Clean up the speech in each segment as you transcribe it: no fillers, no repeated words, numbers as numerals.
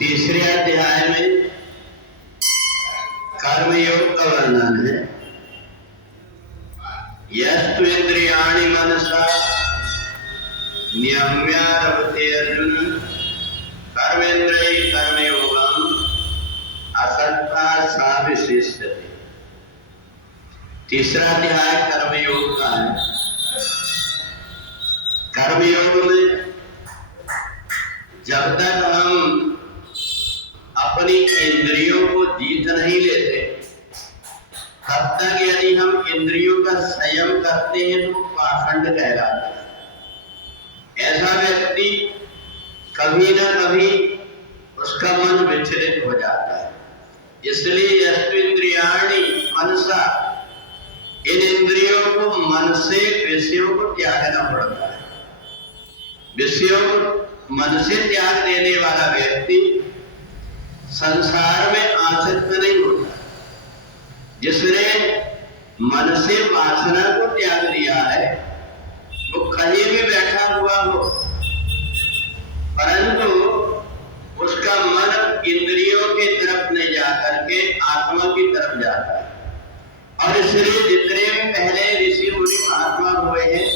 तीसरे अध्याय में कर्मयोग का वर्णन है। यस्तु इंद्रियाणि मनसा नियम्यारभते अर्जुन कर्मेन्द्रिय कर्मयोगम असक्ता सा विशिष्यते। तीसरा अध्याय कर्मयोग का है। कर्मयोग में जब तक हम अपनी इंद्रियों को जीत नहीं लेते तब तक यदि हम इंद्रियों का संयम करते हैं तो पाखंड कहलाता है। ऐसा व्यक्ति कभी न कभी उसका मन विचलित हो जाता है। इसलिए यस्तु इंद्रियाणि मनसा, इन इंद्रियों को मन से विषयों को त्यागना पड़ता है। विषयों को मन से त्याग देने वाला व्यक्ति संसार में आसक्त नहीं होता। जिसने मन से वासना को त्याग दिया है वो कहीं भी बैठा हुआ हो, परंतु उसका मन इंद्रियों की तरफ नहीं जाकर के आत्मा की तरफ जाता है। और इसलिए जितने भी पहले ऋषि मुनि महात्मा हुए हैं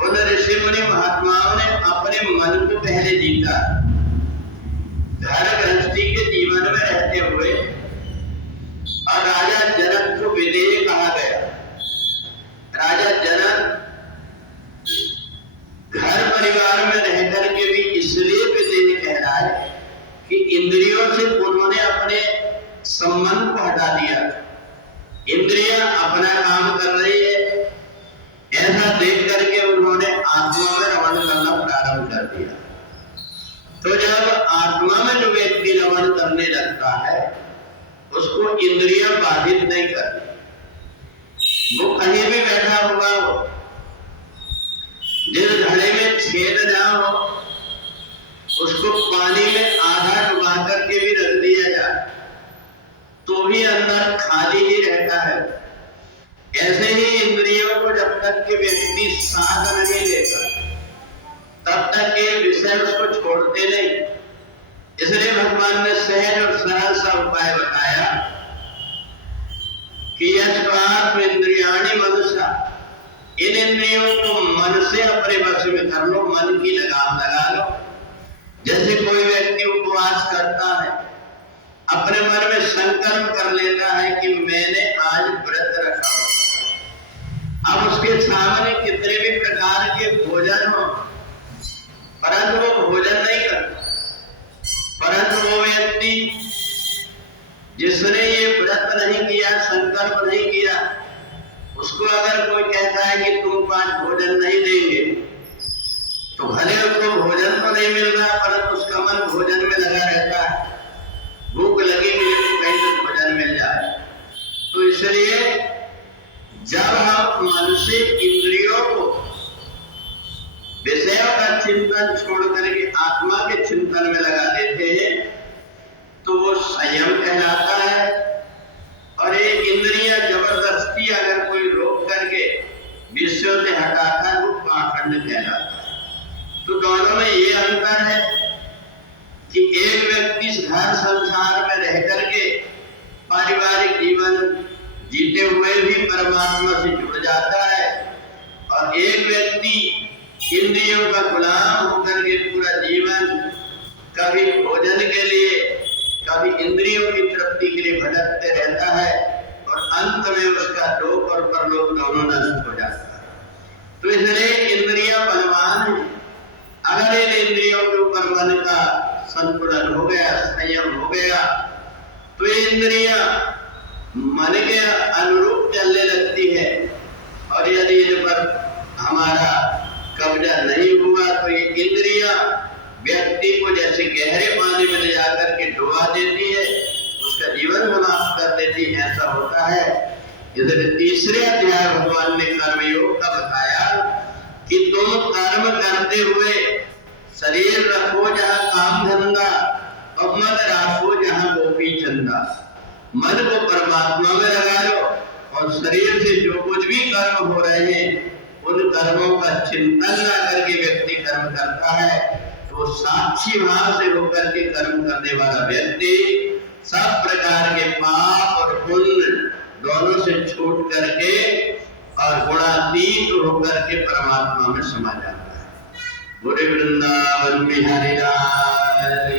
उन ऋषि मुनि महात्माओं ने अपने मन को पहले जीता। घर गृहस्थी के जीवन में रहते हुए और राजा जनक को विदेह कहा गया। राजा जनक घर परिवार में रहकर के भी इसलिए विदेह कहलाए कि इंद्रियों से उन्होंने अपने संबंध को हटा दिया। इंद्रियां अपना काम कर रही है ऐसा देख करके उन्होंने आत्मा में रमण करना प्रारंभ कर दिया। तो जब आत्मा में जो व्यक्ति रमण करने लगता है उसको इंद्रियां बाधित नहीं करती। वो कहीं भी बैठा हुआ हो, जिस घड़े में छेद ना हो उसको पानी में आधा डुबा करके भी रख दिया जाए तो भी अंदर खाली ही रहता है। ऐसे ही इंद्रियों को जब तक के व्यक्ति साध नहीं लेता तब तक के विषय उसको छोड़ते नहीं। इसलिए भगवान ने सहज और सरल सा उपाय बताया कि यस्त्वात्म इंद्रियाणि मनसा, इन इंद्रियों को मन से अपने वश में कर लो, मन की लगाम लगा लो। जैसे कोई व्यक्ति उपवास करता है, अपने मन में संकल्प कर लेता है कि मैंने आज व्रत रखा। अब उसके सामने कितने भी प्रकार के भोजन हो परंतु वो भोजन नहीं करता। परंतु वो व्यक्ति जिसने ये व्रत नहीं किया, संकल्प नहीं किया, उसको अगर कोई कहता है कि तुम आज भोजन नहीं देंगे तो भले उसको भोजन तो नहीं मिल रहा परंतु उसका मन भोजन में लगा रहता है। भूख लगी मिले तो कहीं तो भोजन मिल जाए। तो इसलिए जब हम मन से इंद्रियों को विषयों का चिंतन छोड़ करके आत्मा के चिंतन में लगा देते हैं तो वो संयम कहलाता है। और ये इंद्रियां जबरदस्ती अगर कोई रोक करके विषयों से हटाता है वो पाखंड कहलाता है। तो दोनों में ये अंतर है कि एक व्यक्ति घर संसार में रह करके पारिवारिक जीवन जीते हुए भी परमात्मा से जुड़ जाता है और एक व्यक्ति इंद्रियों का गुलाम होकर के पूरा जीवन कभी भोजन के लिए कभी इंद्रियों की तृप्ति के लिए भटकते रहता है और अंत में उसका लोक और परलोक दोनों नष्ट हो जाता है। तो इसलिए इंद्रियां बलवान है। अगर इन इंद्रियों के ऊपर मन का संतुलन हो गया, संयम हो गया तो ये इंद्रियां मन के अनुरूप चलने लगती है। और यदि इन पर हमारा कब्जा नहीं हुआ तो ये इंद्रियां व्यक्ति को जैसे गहरे पानी में ले जाकर के डुबा देती है, उसका जीवन समाप्त कर देती है। ऐसा होता है। इसलिए तीसरे अध्याय भगवान ने कर्मयोग का बताया कि तुम कर्म करते हुए शरीर रखो जहाँ काम धंधा और मत राखो जहाँ गोपी चंदा। मन को परमात्मा में लगा लो और शरीर से जो कुछ भी कर्म हो रहे हैं उन कर्मों का चिंतन न करके व्यक्ति कर्म करता है वो साक्षी भाव से होकर के कर्म करने वाला व्यक्ति सब प्रकार के पाप और पुण्य दोनों से छूट करके और गुणातीत होकर के परमात्मा में समा जाता है। पूरे वृंदावन बिहारी लाल की